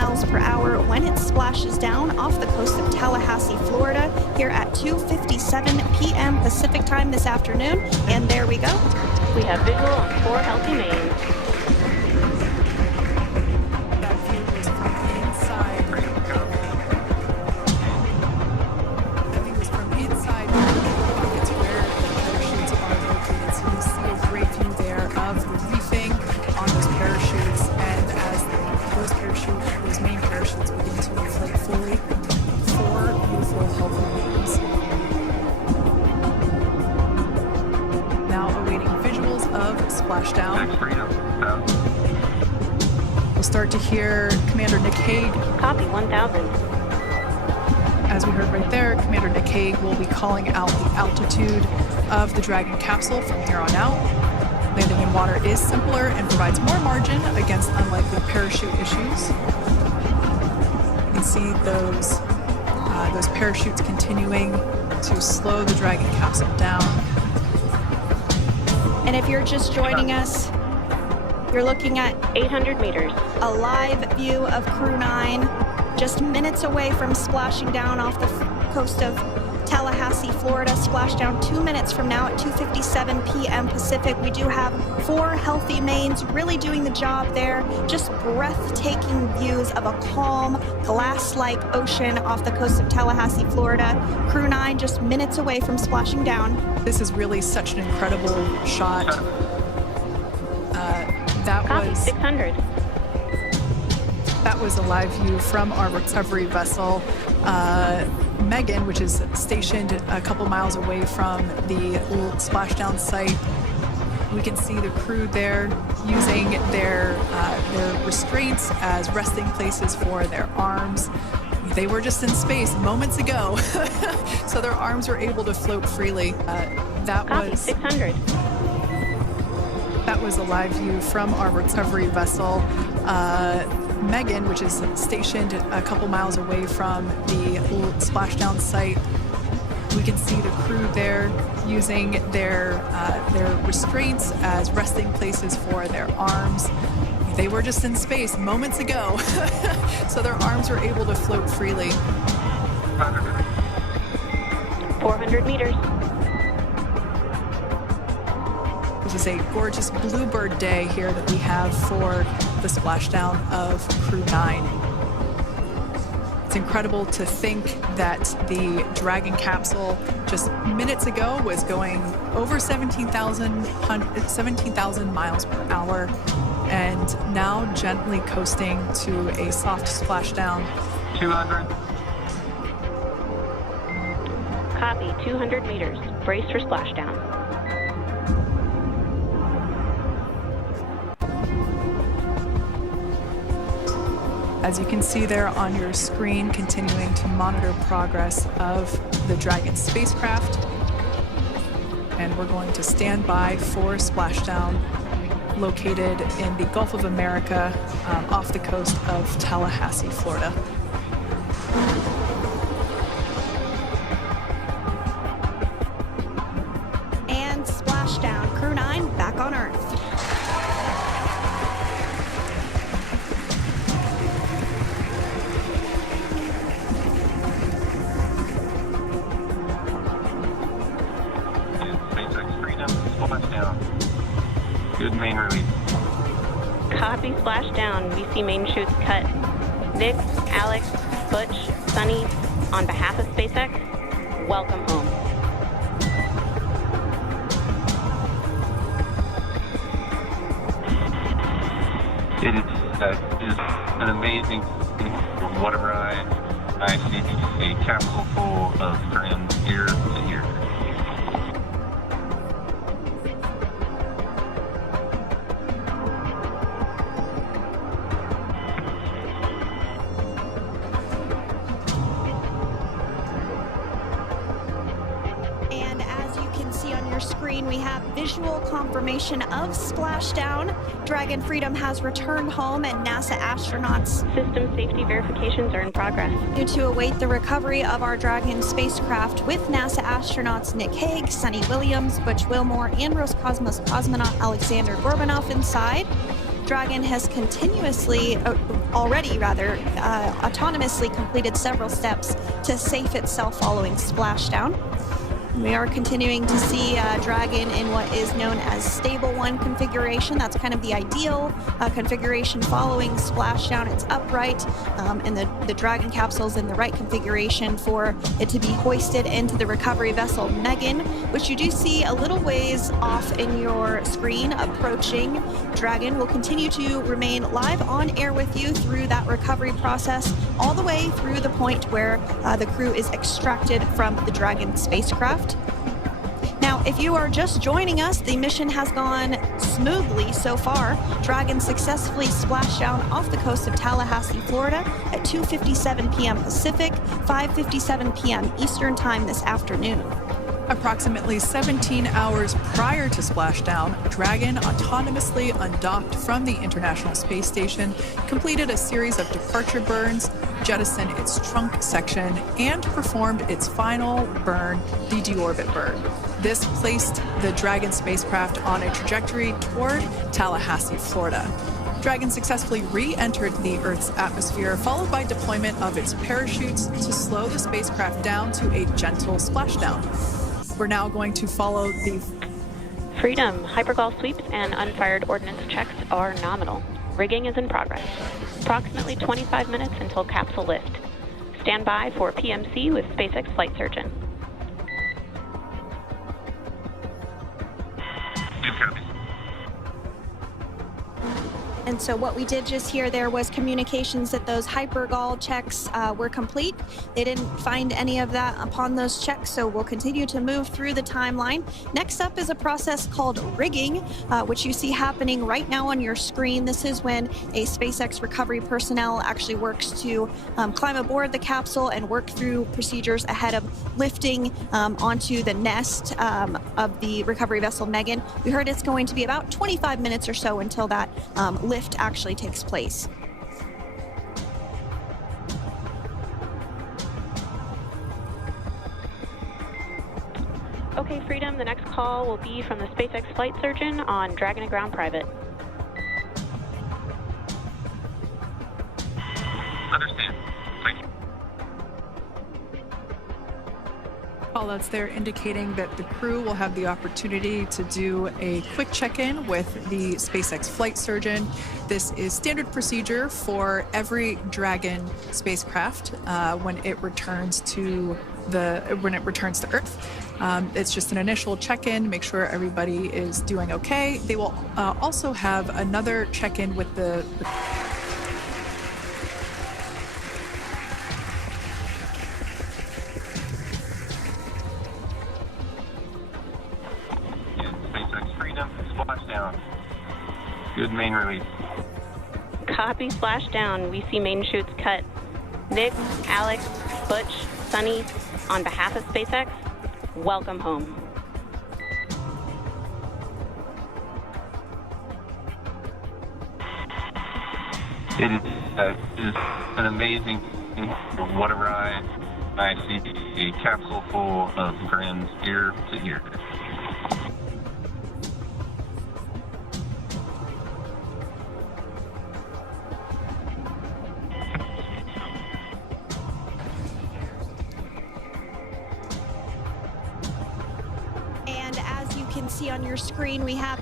miles per hour when it splashes down off the coast of Tallahassee, Florida, here at 2:57 p.m. Pacific time this afternoon. And there we go. We have visual on 4 healthy mains. That view was from inside. That view was from inside the buckets where the parachutes are located. So you see a great view there of the reefing on those parachutes, and as those main parachutes begin to inflate fully, 4 beautiful healthy mains. Now awaiting visuals of splashdown. We'll start to hear Commander Nick Hague. Copy 1000. As we heard right there, Commander Nick Hague will be calling out the altitude of the Dragon capsule from here on out. Landing in water is simpler and provides more margin against unlikely parachute issues. You can see those parachutes continuing to slow the Dragon capsule down. And if you're just joining us, you're looking at 800 meters. a live view of Crew 9, just minutes away from splashing down off the coast of Tallahassee, Florida. Splash down 2 minutes from now at 2:57 p.m. Pacific. We do have 4 healthy mains really doing the job there. Just breathtaking views of a calm, glass-like ocean off the coast of Tallahassee, Florida. Crew 9 just minutes away from splashing down. This is really such an incredible shot. Copy 600. That was a live view from our recovery vessel, Megan, which is stationed a couple miles away from the splashdown site. We can see the crew there using their restraints as resting places for their arms. They were just in space moments ago, so their arms were able to float freely. Copy 600. That was a live view from our recovery vessel, Megan, which is stationed a couple miles away from the splashdown site. We can see the crew there using their restraints as resting places for their arms. They were just in space moments ago, so their arms were able to float freely. 400 meters. This is a gorgeous bluebird day here that we have for the splashdown of Crew 9. It's incredible to think that the Dragon capsule just minutes ago was going over 17,000 miles per hour, and now gently coasting to a soft splashdown. 200. Copy 200 meters. Brace for splashdown. As you can see there on your screen, continuing to monitor progress of the Dragon spacecraft. And we're going to stand by for splashdown located in the Gulf of America off the coast of Tallahassee, Florida. And splashdown. Crew 9 back on Earth. Good main release. Copy splashdown. We see main chutes cut. Nick, Alex, Butch, Sunny, on behalf of SpaceX, welcome home. It is an amazing thing. Whatever I see a capsule full of friends here to here. Screen, we have visual confirmation of splashdown. Dragon Freedom has returned home, and NASA astronauts System safety verifications are in progress. Due to await the recovery of our Dragon spacecraft with NASA astronauts Nick Hague, Sunny Williams, Butch Wilmore, and Roscosmos cosmonaut Alexander Gorbunov inside. Dragon has autonomously completed several steps to safe itself following splashdown. We are continuing to see Dragon in what is known as stable 1 configuration. That's kind of the ideal configuration following splashdown. It's upright, and the Dragon capsule's in the right configuration for it to be hoisted into the recovery vessel Megan, which you do see a little ways off in your screen approaching. Dragon will continue to remain live on air with you through that recovery process, all the way through the point where the crew is extracted from the Dragon spacecraft. Now, if you are just joining us, the mission has gone smoothly so far. Dragon successfully splashed down off the coast of Tallahassee, Florida at 2:57 p.m. Pacific, 5:57 p.m. Eastern Time this afternoon. Approximately 17 hours prior to splashdown, Dragon autonomously undocked from the International Space Station, completed a series of departure burns, jettisoned its trunk section, and performed its final burn, the deorbit burn. This placed the Dragon spacecraft on a trajectory toward Tallahassee, Florida. Dragon successfully re-entered the Earth's atmosphere, followed by deployment of its parachutes to slow the spacecraft down to a gentle splashdown. We're now going to follow the Freedom. Hypergol sweeps and unfired ordnance checks are nominal. Rigging is in progress. Approximately 25 minutes until capsule lift. Stand by for PMC with SpaceX flight surgeon. And so what we did just hear there was communications that those hypergol checks were complete. They didn't find any of that upon those checks, so we'll continue to move through the timeline. Next up is a process called rigging, which you see happening right now on your screen. This is when a SpaceX recovery personnel actually works to climb aboard the capsule and work through procedures ahead of lifting onto the nest of the recovery vessel Megan. We heard it's going to be about 25 minutes or so until that lift actually takes place. Okay, Freedom, the next call will be from the SpaceX flight surgeon on Dragon and Ground Private. Understand. Thank you. callouts there indicating that the crew will have the opportunity to do a quick check-in with the SpaceX flight surgeon. This is standard procedure for every Dragon spacecraft when it returns to Earth. It's just an initial check-in, make sure everybody is doing okay. They will also have another check-in with the SpaceX Freedom, splashdown. Good main release. Copy, splashdown. We see main chutes cut. Nick, Alex, Butch, Sunny, on behalf of SpaceX, welcome home. It is an amazing what a ride. I see a capsule full of friends ear to ear. And as you can see on your screen, we have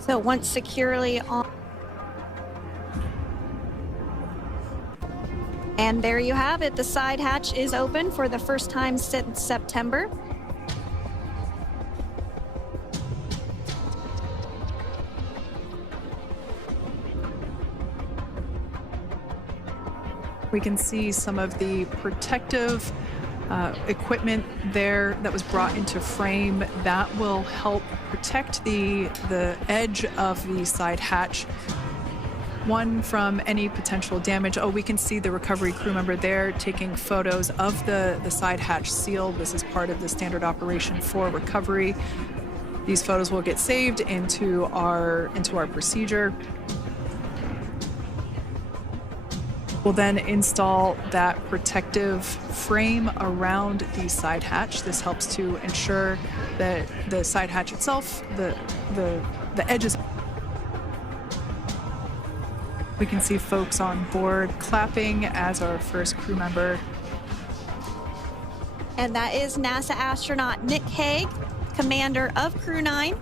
so once securely on. And there you have it. The side hatch is open for the first time since September. We can see some of the protective equipment there that was brought into frame that will help protect the edge of the side hatch. One, from any potential damage. Oh, we can see the recovery crew member there taking photos of the side hatch seal. This is part of the standard operation for recovery. These photos will get saved into our procedure. We'll then install that protective frame around the side hatch. This helps to ensure that the side hatch itself, the edges. We can see folks on board clapping as our first crew member. And that is NASA astronaut Nick Hague, commander of Crew 9.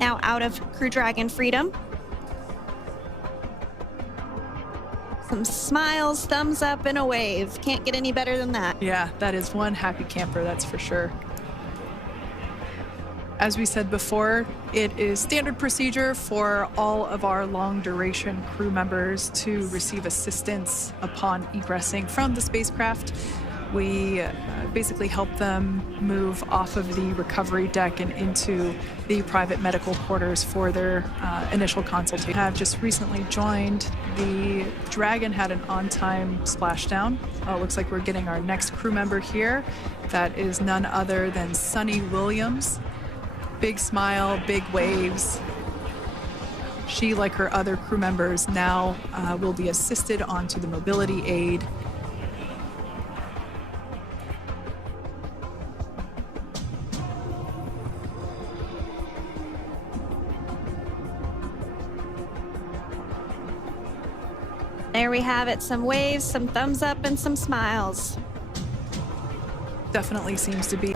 Now out of Crew Dragon Freedom. Some smiles, thumbs up, and a wave. Can't get any better than that. Yeah, that is one happy camper, that's for sure. As we said before, it is standard procedure for all of our long-duration crew members to receive assistance upon egressing from the spacecraft. We basically help them move off of the recovery deck and into the private medical quarters for their initial consultation. Have just recently joined. The Dragon had an on-time splashdown. It looks like we're getting our next crew member here. That is none other than Sunny Williams. Big smile, big waves. She, like her other crew members, now will be assisted onto the mobility aid. There we have it, some waves, some thumbs up, and some smiles. Definitely seems to be